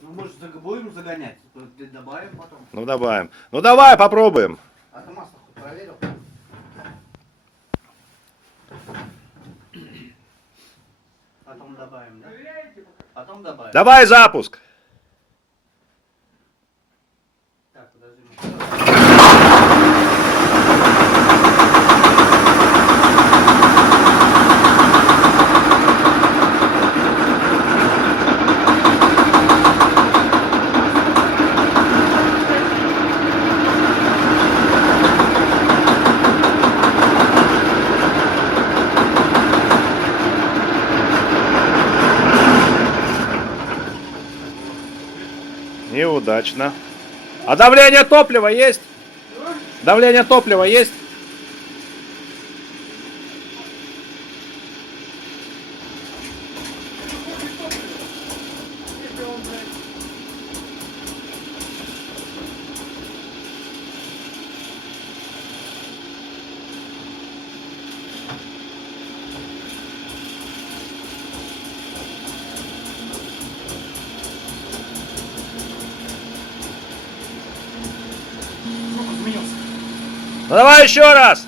Ну, может, будем загонять? Добавим потом. Ну добавим. Ну давай, попробуем. А ты масло хоть проверил? Потом добавим, да? Потом добавим. Давай запуск. Так, подожди. Неудачно. А давление топлива есть? Давление топлива есть? Ну давай еще раз.